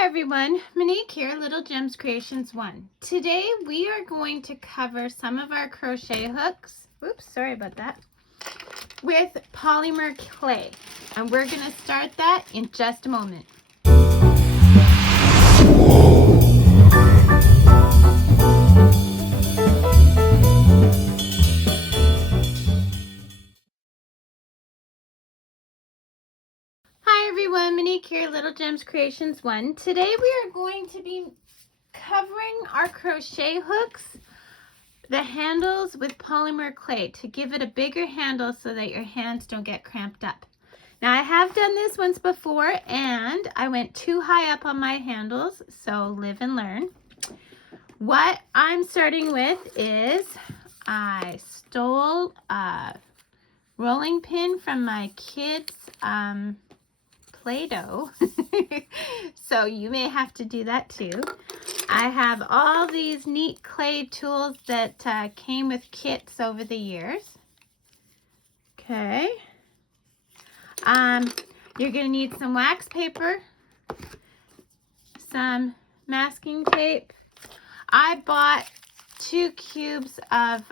Hi everyone, Monique here, Little Gems Creations 1. Today we are going to cover some of our crochet hooks, oops, sorry about that, with polymer clay. And we're going to start that in just a moment. Hi everyone, Monique here, Little Gems Creations 1. Today we are going to be covering our crochet hooks, the handles, with polymer clay to give it a bigger handle so that your hands don't get cramped up. Now I have done this once before and I went too high up on my handles, so live and learn. What I'm starting with is I stole a rolling pin from my kids' Play-Doh. So you may have to do that too. I have all these neat clay tools that came with kits over the years. Okay. You're going to need some wax paper, some masking tape. I bought 2 cubes of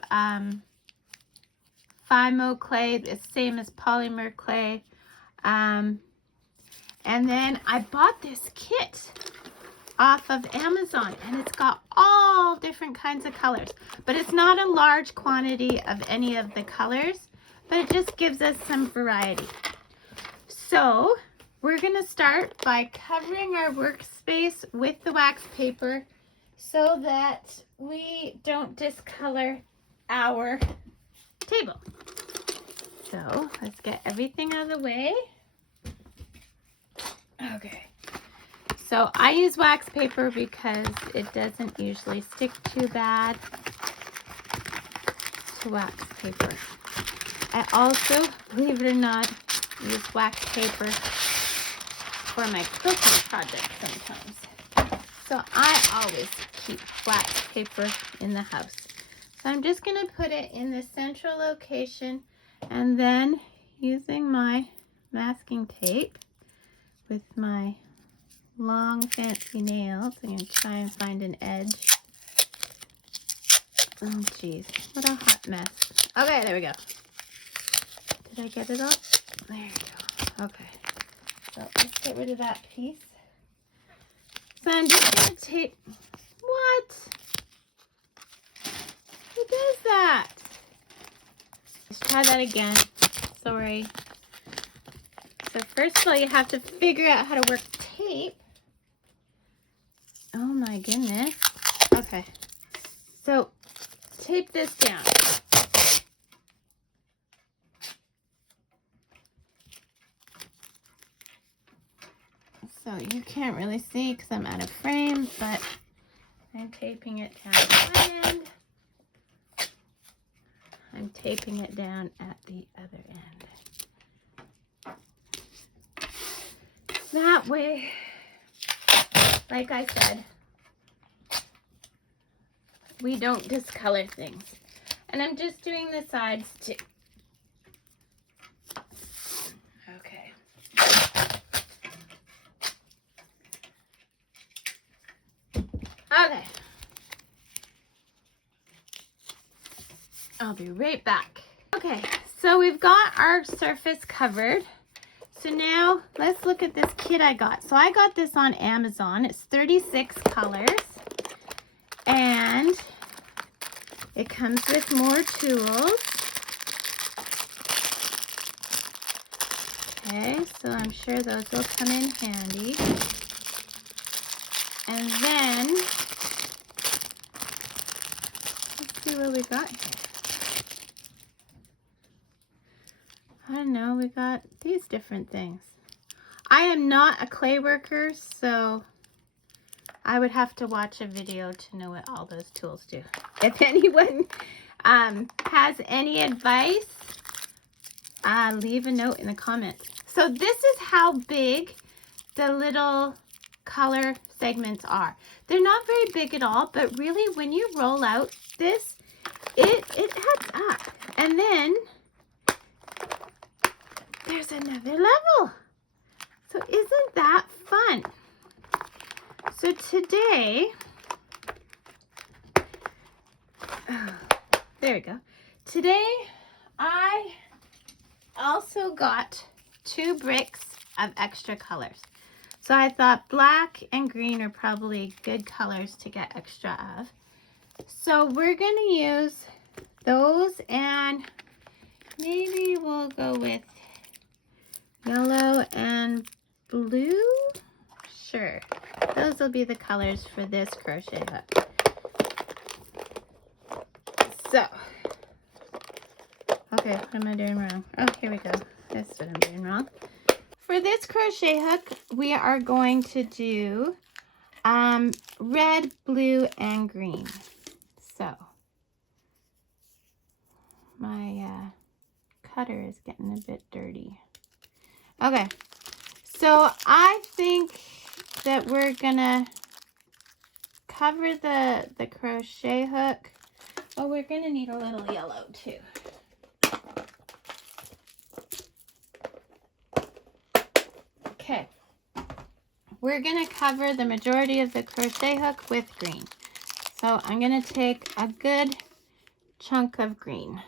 Fimo clay, the same as polymer clay. And then I bought this kit off of Amazon, and it's got all different kinds of colors, but it's not a large quantity of any of the colors, but it just gives us some variety. So we're going to start by covering our workspace with the wax paper so that we don't discolor our table. So let's get everything out of the way. Okay. So I use wax paper because it doesn't usually stick too bad to wax paper. I also, believe it or not, use wax paper for my cooking projects sometimes. So I always keep wax paper in the house. So I'm just going to put it in the central location, and then using my masking tape with my long fancy nails, I'm going to try and find an edge. Oh geez, what a hot mess. Okay, there we go. Did I get it all? There we go. Okay, so let's get rid of that piece. So I'm just going to tape. What? Who does that? Let's try that again. Sorry. So first of all, you have to figure out how to work tape. Oh my goodness. Okay. So tape this down. So you can't really see because I'm out of frame, but I'm taping it down at one end. I'm taping it down at the other end. That way, like I said, we don't discolor things. And I'm just doing the sides too. Okay. Okay. I'll be right back. Okay, so we've got our surface covered. So now let's look at this kit I got. So I got this on Amazon. It's 36 colors. And it comes with more tools. Okay, so I'm sure those will come in handy. And then, let's see what we got here. I don't know, we got these different things. I am not a clay worker, so I would have to watch a video to know what all those tools do. If anyone has any advice, leave a note in the comments. So this is how big the little color segments are. They're not very big at all, but really when you roll out this, it adds up. And then there's another level. So isn't that fun? today, there we go. Today, I also got 2 bricks of extra colors. So I thought black and green are probably good colors to get extra of. So we're going to use those, and maybe we'll go with yellow and blue. Sure, those will be the colors for this crochet hook. So, okay, what am I doing wrong? Oh, here we go. That's what I'm doing wrong. For this crochet hook, we are going to do red, blue, and green. So, my cutter is getting a bit dirty. Okay, so I think that we're gonna cover the crochet hook. Oh, we're gonna need a little yellow too. Okay, we're gonna cover the majority of the crochet hook with green. So I'm gonna take a good chunk of green.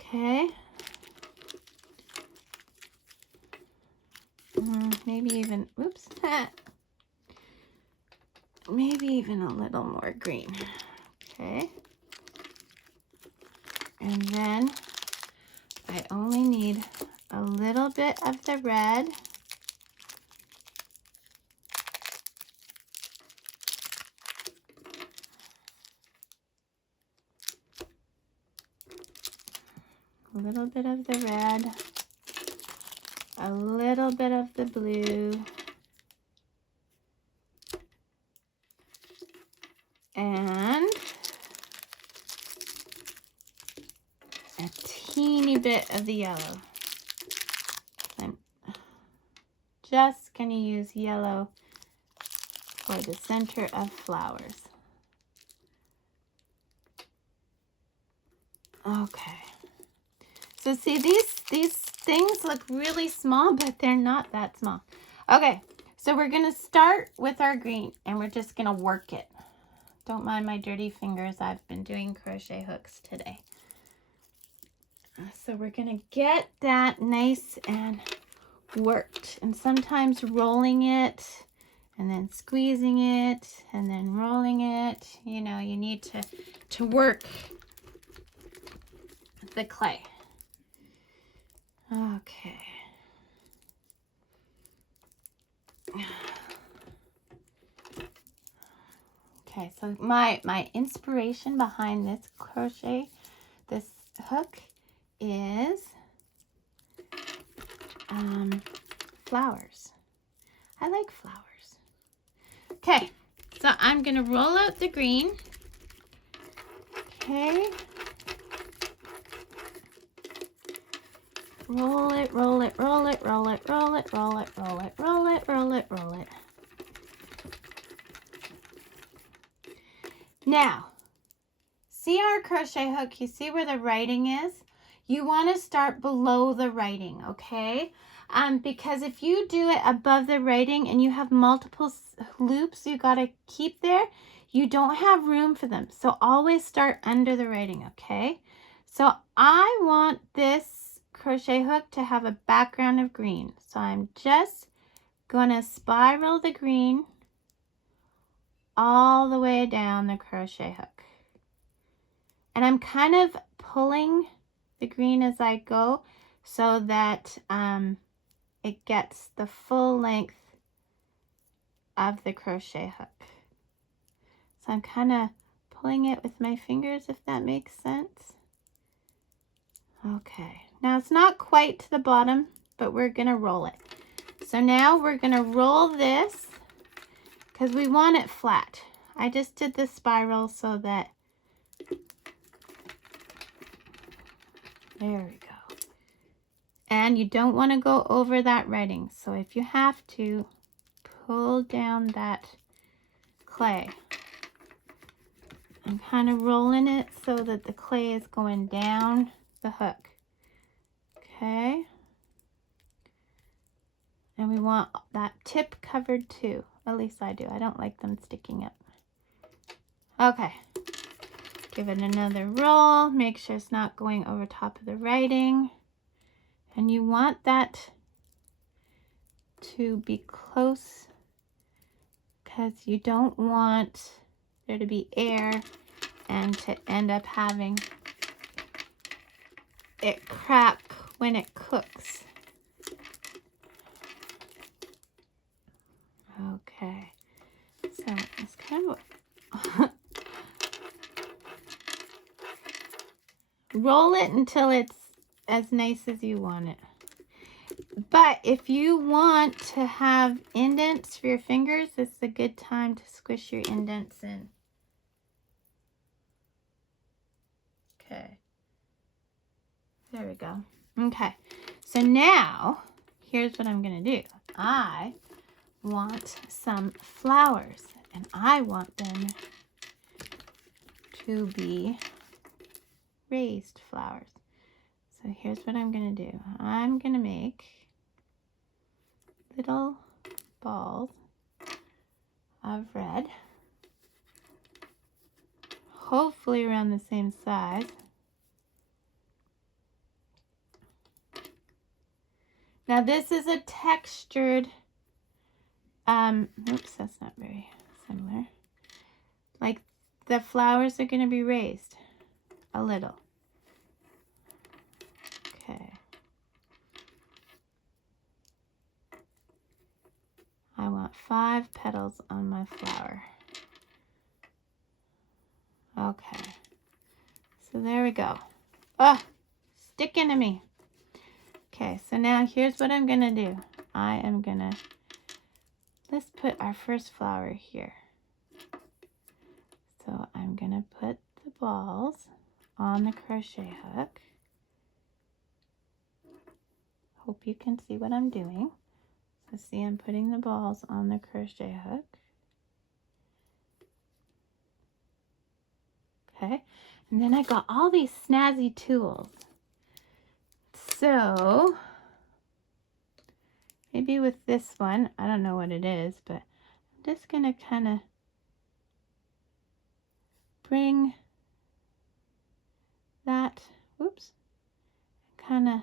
Okay. Maybe even, oops, maybe even a little more green. Okay. And then I only need a little bit of the red. A little bit of the red. A little bit of the blue. And a teeny bit of the yellow. I'm just going to use yellow for the center of flowers. Okay. So see, these things look really small, but they're not that small. Okay, so we're going to start with our green, and we're just going to work it. Don't mind my dirty fingers. I've been doing crochet hooks today. So we're going to get that nice and worked, and sometimes rolling it and then squeezing it and then rolling it. You know, you need to work the clay. Okay. Okay, so my inspiration behind this crochet, this hook, is flowers. I like flowers. Okay, so I'm gonna roll out the green. Okay. Roll it, roll it, roll it, roll it, roll it, roll it, roll it, roll it, roll it, roll it. Now, see our crochet hook? You see where the writing is? You want to start below the writing, okay? Because if you do it above the writing and you have multiple loops you got to keep there, you don't have room for them. So always start under the writing, okay? So I want this crochet hook to have a background of green. So I'm just going to spiral the green all the way down the crochet hook. And I'm kind of pulling the green as I go so that it gets the full length of the crochet hook. So I'm kind of pulling it with my fingers, if that makes sense. Okay, now it's not quite to the bottom, but we're gonna roll it. So now we're gonna roll this because we want it flat. I just did the spiral so that, there we go. And you don't want to go over that writing. So if you have to, pull down that clay. I'm kind of rolling it so that the clay is going down the hook. Okay. And we want that tip covered too. At least I do. I don't like them sticking up. Okay. Give it another roll. Make sure it's not going over top of the writing. And you want that to be close because you don't want there to be air and to end up having it crack when it cooks. Okay, so it's kind of roll it until it's as nice as you want it. But if you want to have indents for your fingers, it's a good time to squish your indents in. Okay, there we go. Okay, so now here's what I'm gonna do. I want some flowers, and I want them to be raised flowers. So here's what I'm gonna do. I'm gonna make little balls of red, hopefully around the same size. Now this is a textured, oops, that's not very similar. Like the flowers are going to be raised a little. Okay. I want 5 petals on my flower. Okay. So there we go. Oh, sticking to me. Okay, so now here's what I'm going to do. I am going to, let's put our first flower here. So I'm going to put the balls on the crochet hook. Hope you can see what I'm doing. So see, I'm putting the balls on the crochet hook. Okay, and then I got all these snazzy tools. So maybe with this one, I don't know what it is, but I'm just gonna kind of bring that, whoops, kind of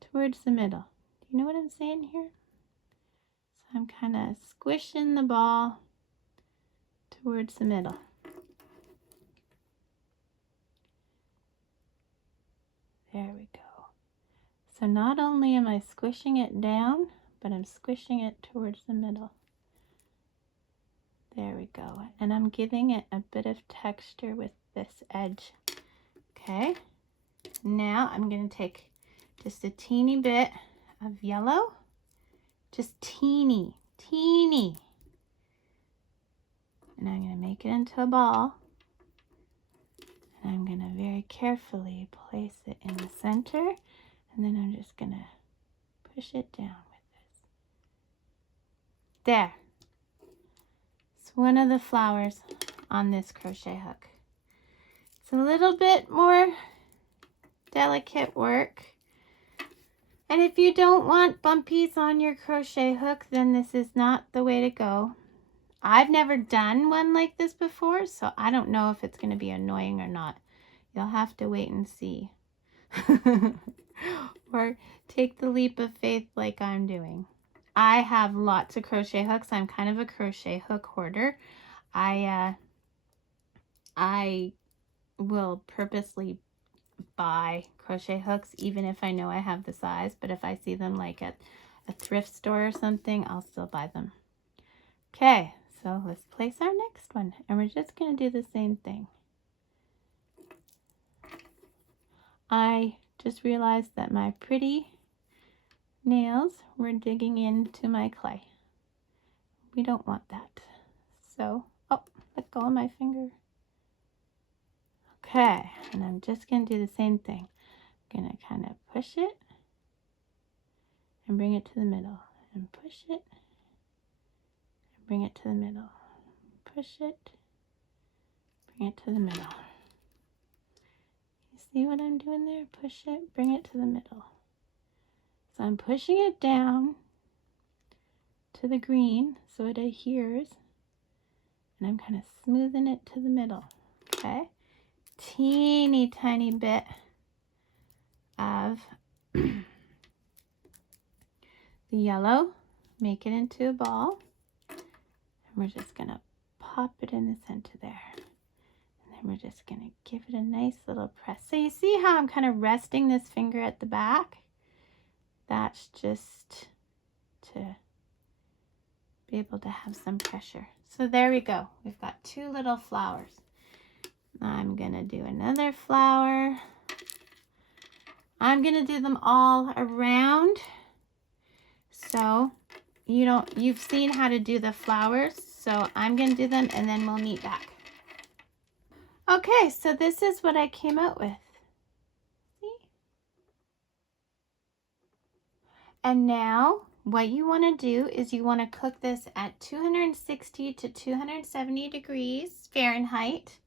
towards the middle. Do you know what I'm saying here? So I'm kind of squishing the ball towards the middle. There we go. So not only am I squishing it down, but I'm squishing it towards the middle. There we go. And I'm giving it a bit of texture with this edge. Okay. Now I'm going to take just a teeny bit of yellow. Just teeny. And I'm going to make it into a ball. And I'm going to very carefully place it in the center. And then I'm just going to push it down with this. There. It's one of the flowers on this crochet hook. It's a little bit more delicate work. And if you don't want bumpies on your crochet hook, then this is not the way to go. I've never done one like this before, so I don't know if it's going to be annoying or not. You'll have to wait and see. Or take the leap of faith like I'm doing. I have lots of crochet hooks. I'm kind of a crochet hook hoarder. I will purposely buy crochet hooks even if I know I have the size, but if I see them like at a thrift store or something, I'll still buy them. Okay, so let's place our next one, and we're just going to do the same thing. I just realized that my pretty nails were digging into my clay. We don't want that. So, oh, let go of my finger. Okay, and I'm just going to do the same thing. I'm going to kind of push it and bring it to the middle, and push it and bring it to the middle. Push it, bring it to the middle. You see what I'm doing there? Push it, bring it to the middle. So I'm pushing it down to the green so it adheres. And I'm kind of smoothing it to the middle. Okay. Teeny tiny bit of the yellow. Make it into a ball. And we're just going to pop it in the center there. And then we're just going to give it a nice little press. So you see how I'm kind of resting this finger at the back? That's just to be able to have some pressure. So there we go. We've got 2 little flowers. I'm going to do another flower. I'm going to do them all around. So you've seen how to do the flowers. So I'm going to do them and then we'll meet back. Okay, so this is what I came out with. See? And now what you want to do is you want to cook this at 260 to 270 degrees Fahrenheit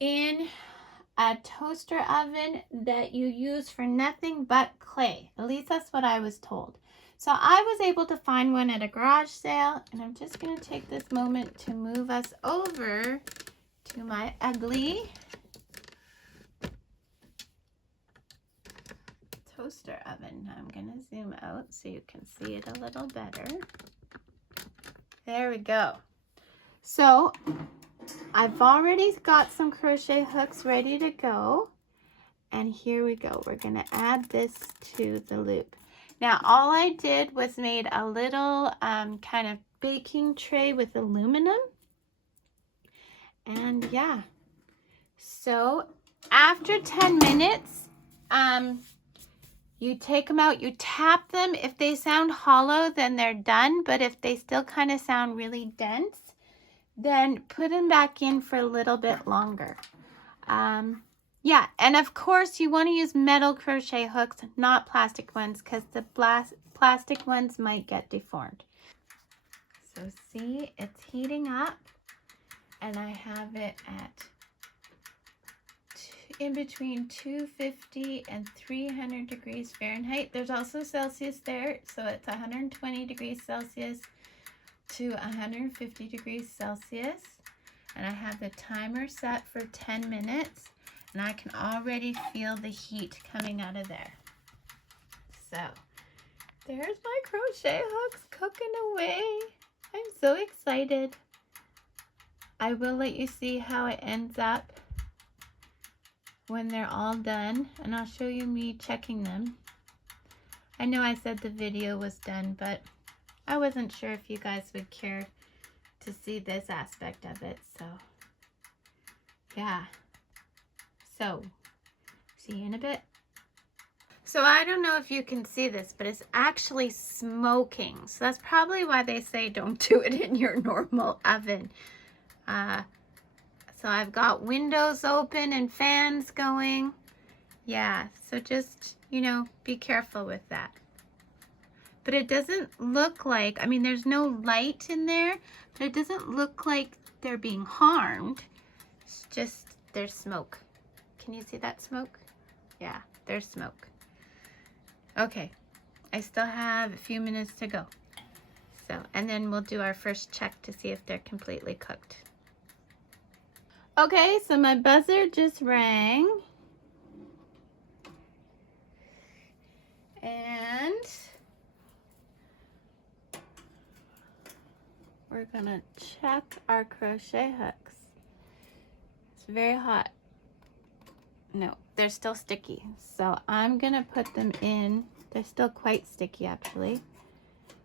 in a toaster oven that you use for nothing but clay. At least that's what I was told. So I was able to find one at a garage sale, and I'm just going to take this moment to move us over to my ugly toaster oven. I'm going to zoom out so you can see it a little better. There we go. So I've already got some crochet hooks ready to go. And here we go. We're going to add this to the loop. Now, all I did was made a little kind of baking tray with aluminum. And yeah. So after 10 minutes, you take them out, you tap them. If they sound hollow, then they're done. But if they still kind of sound really dense, then put them back in for a little bit longer. Yeah, and of course you want to use metal crochet hooks, not plastic ones, because the plastic ones might get deformed. So see, it's heating up, and I have it at in between 250 and 300 degrees Fahrenheit. There's also Celsius there, so it's 120 degrees Celsius to 150 degrees Celsius. And I have the timer set for 10 minutes, and I can already feel the heat coming out of there. So there's my crochet hooks cooking away. I'm so excited. I will let you see how it ends up when they're all done, and I'll show you me checking them. I know I said the video was done, but I wasn't sure if you guys would care to see this aspect of it. So yeah, so see you in a bit. So I don't know if you can see this, but it's actually smoking. So that's probably why they say don't do it in your normal oven. So I've got windows open and fans going. Yeah, so just, you know, be careful with that. But it doesn't look like, I mean, there's no light in there, but it doesn't look like they're being harmed. It's just, there's smoke. Can you see that smoke? Yeah, there's smoke. Okay, I still have a few minutes to go. So, and then we'll do our first check to see if they're completely cooked. Okay, so my buzzer just rang. And we're gonna check our crochet hooks. It's very hot. No, they're still sticky. So I'm gonna put them in. They're still quite sticky actually.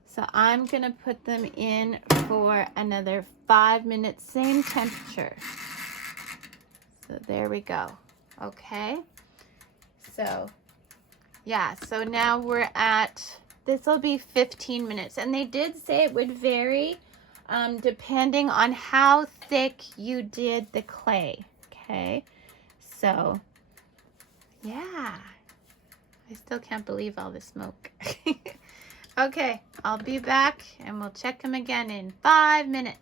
So I'm gonna put them in for another 5 minutes, same temperature. So there we go. Okay. So yeah, so now we're at, this will be 15 minutes. And they did say it would vary depending on how thick you did the clay. Okay. So yeah, I still can't believe all the smoke. Okay, I'll be back and we'll check them again in 5 minutes.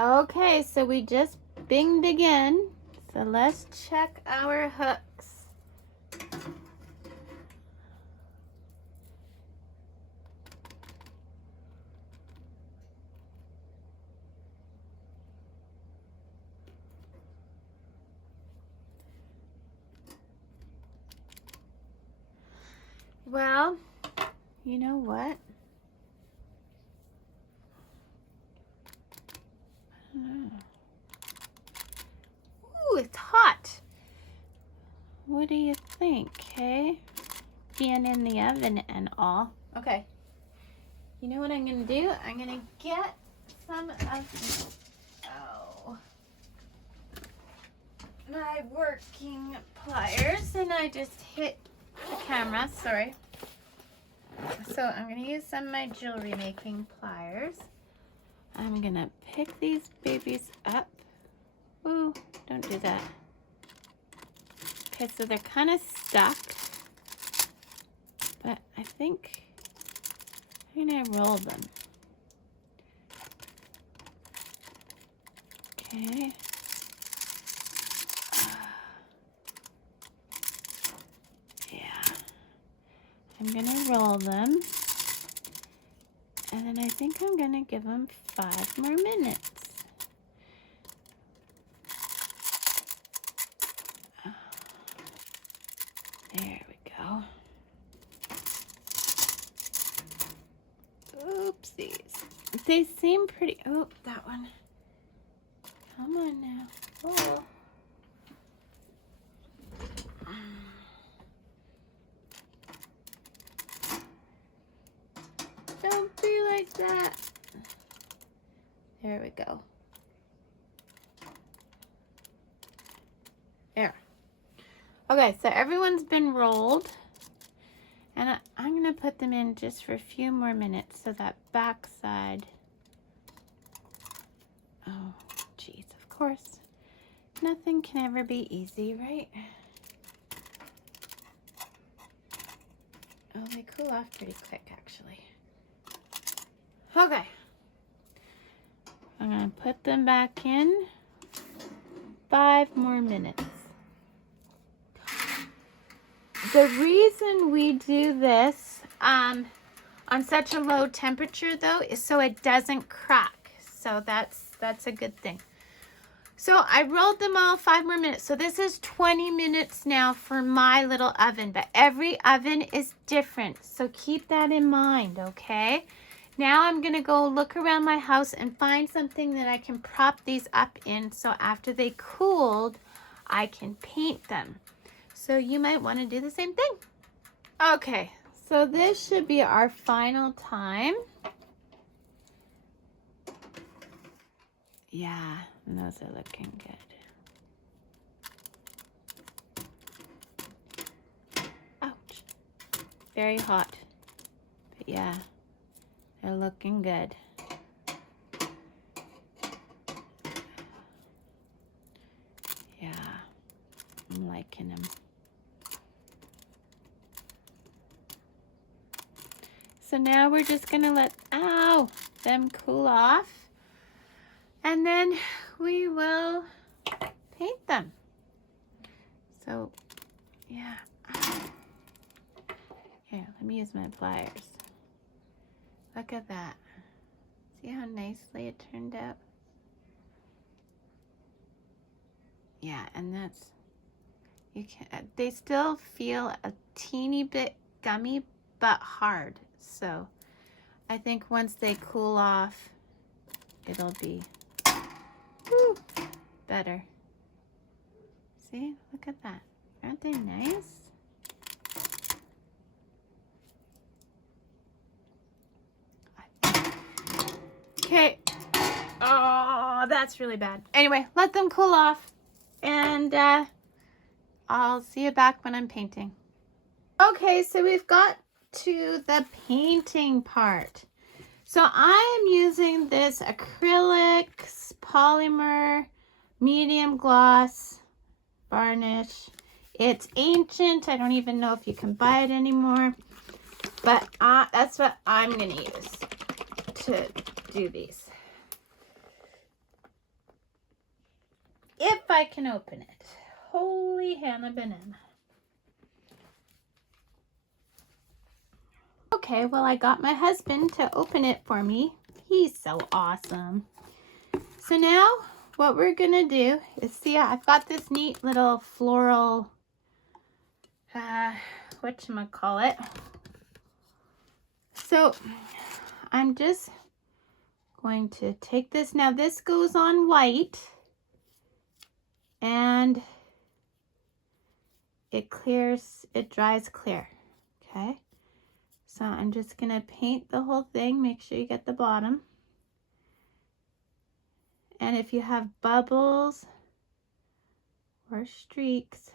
Okay, so we just binged again. So let's check our hooks. Well, you know what? I don't know. Ooh, it's hot. What do you think, hey? Being in the oven and all. Okay. You know what I'm gonna do? I'm gonna get some of my working pliers, and I just hit the camera, sorry. So I'm gonna use some of my jewelry making pliers. I'm gonna pick these babies up. Ooh, don't do that. Okay, so they're kind of stuck, but I think I'm gonna roll them. Okay. Yeah. I'm gonna roll them. And then I think I'm gonna give them 5 more minutes. There we go. Oopsies. They seem pretty, oh, that one. Come on now. Oh. Don't be like that. There we go. There. Okay, so everyone's been rolled. And I'm going to put them in just for a few more minutes so that back side. Oh, geez, of course. Nothing can ever be easy, right? Oh, they cool off pretty quick, actually. Okay. I'm going to put them back in. 5 more minutes. The reason we do this on such a low temperature, though, is so it doesn't crack. So that's a good thing. So I rolled them all 5 more minutes. So this is 20 minutes now for my little oven, but every oven is different. So keep that in mind, okay? Now I'm going to go look around my house and find something that I can prop these up in so after they cooled, I can paint them. So you might want to do the same thing. Okay, so this should be our final time. Yeah, and those are looking good. Ouch. Very hot. But yeah, they're looking good. Yeah, I'm liking them. So now we're just gonna let, them cool off. And then we will paint them. So, yeah. Here, let me use my pliers. Look at that. See how nicely it turned out? Yeah, and that's, you can, they still feel a teeny bit gummy, but hard. So I think once they cool off, it'll be better. See, look at that. Aren't they nice? Okay. Oh, that's really bad. Anyway, let them cool off, and I'll see you back when I'm painting. Okay, so we've got to the painting part. So I am using this acrylics polymer medium gloss varnish. It's ancient. I don't even know if you can buy it anymore, but that's what I'm going to use to do these. If I can open it. Holy Hannah banana. Okay, well, I got my husband to open it for me. He's so awesome. So now what we're gonna do is, see, I've got this neat little floral, whatchamacallit, So I'm just going to take this. Now this goes on white and it clears, it dries clear. Okay. So I'm just going to paint the whole thing. Make sure you get the bottom. And if you have bubbles or streaks,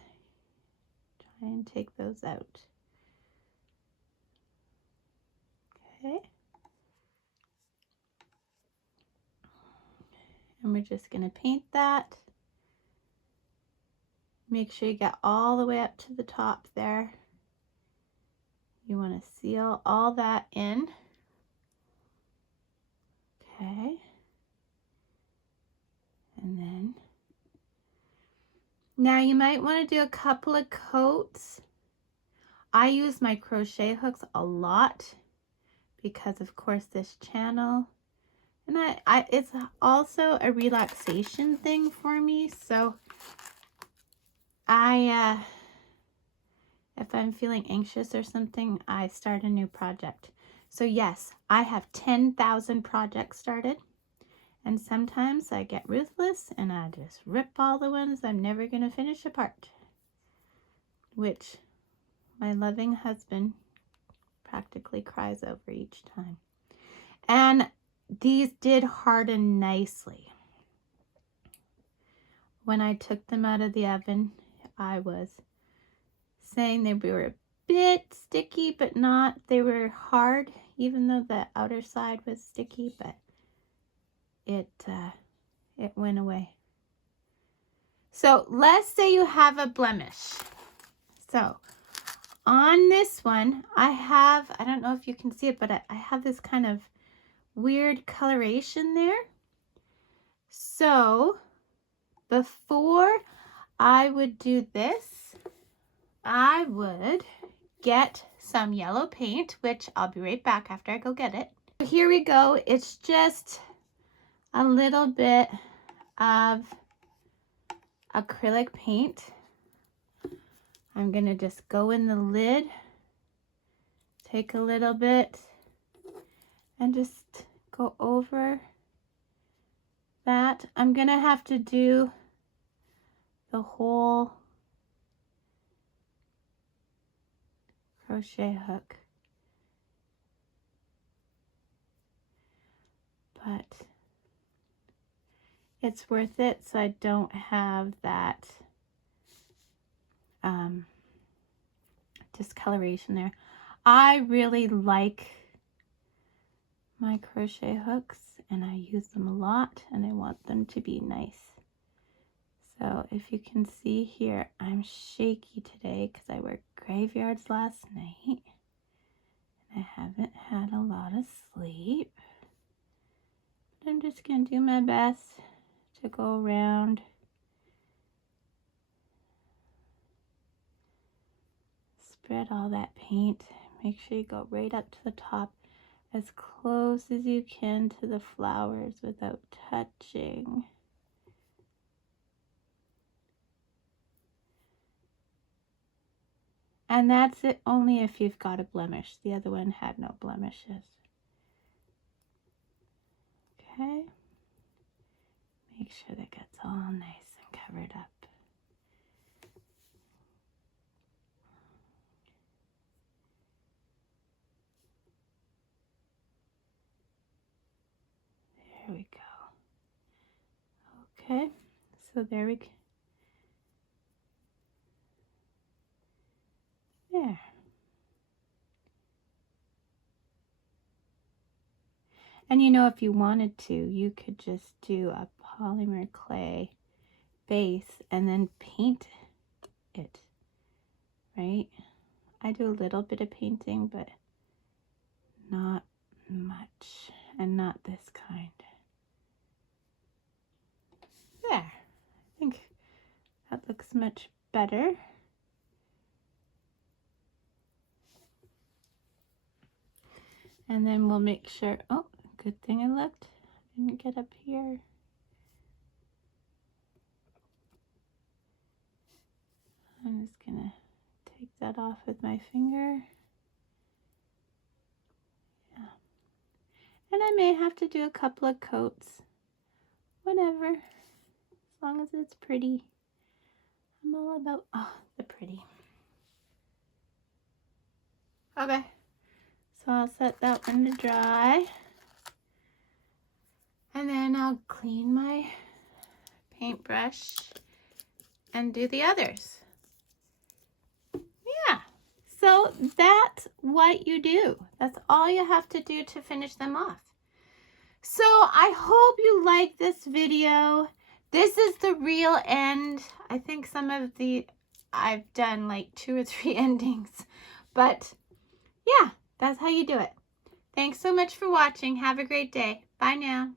try and take those out. Okay. And we're just going to paint that. Make sure you get all the way up to the top there. You want to seal all that in. Okay. And then, now you might want to do a couple of coats. I use my crochet hooks a lot because of course this channel, and it's also a relaxation thing for me. So if I'm feeling anxious or something, I start a new project. So yes, I have 10,000 projects started, and sometimes I get ruthless and I just rip all the ones I'm never going to finish apart, which my loving husband practically cries over each time. And these did harden nicely. When I took them out of the oven, I was saying they were a bit sticky, but not, they were hard, even though the outer side was sticky, but it went away. So let's say you have a blemish. So on this one, I don't know if you can see it, but I have this kind of weird coloration there. So before I would do this, I would get some yellow paint, which I'll be right back after I go get it. Here we go. It's just a little bit of acrylic paint. I'm gonna just go in the lid, take a little bit, and just go over that. I'm gonna have to do the whole crochet hook, but it's worth it so I don't have that discoloration there. I really like my crochet hooks and I use them a lot, and I want them to be nice. So if you can see here, I'm shaky today because I worked graveyards last night and I haven't had a lot of sleep. But I'm just going to do my best to go around. Spread all that paint. Make sure you go right up to the top, as close as you can to the flowers without touching. And that's it only if you've got a blemish. The other one had no blemishes. Okay. Make sure that gets all nice and covered up. There we go. Okay, so there we go. There. And you know, if you wanted to, you could just do a polymer clay base and then paint it, right? I do a little bit of painting, but not much, and not this kind. There, I think that looks much better. And then we'll make sure, oh, good thing I looked. I didn't get up here. I'm just gonna take that off with my finger. And I may have to do a couple of coats. Whatever. As long as it's pretty. I'm all about, oh, the pretty. Okay. So I'll set that one to dry. And then I'll clean my paintbrush and do the others. Yeah. So that's what you do. That's all you have to do to finish them off. So I hope you like this video. This is the real end. I think some of I've done like 2 or 3 endings. But yeah, that's how you do it. Thanks so much for watching. Have a great day. Bye now.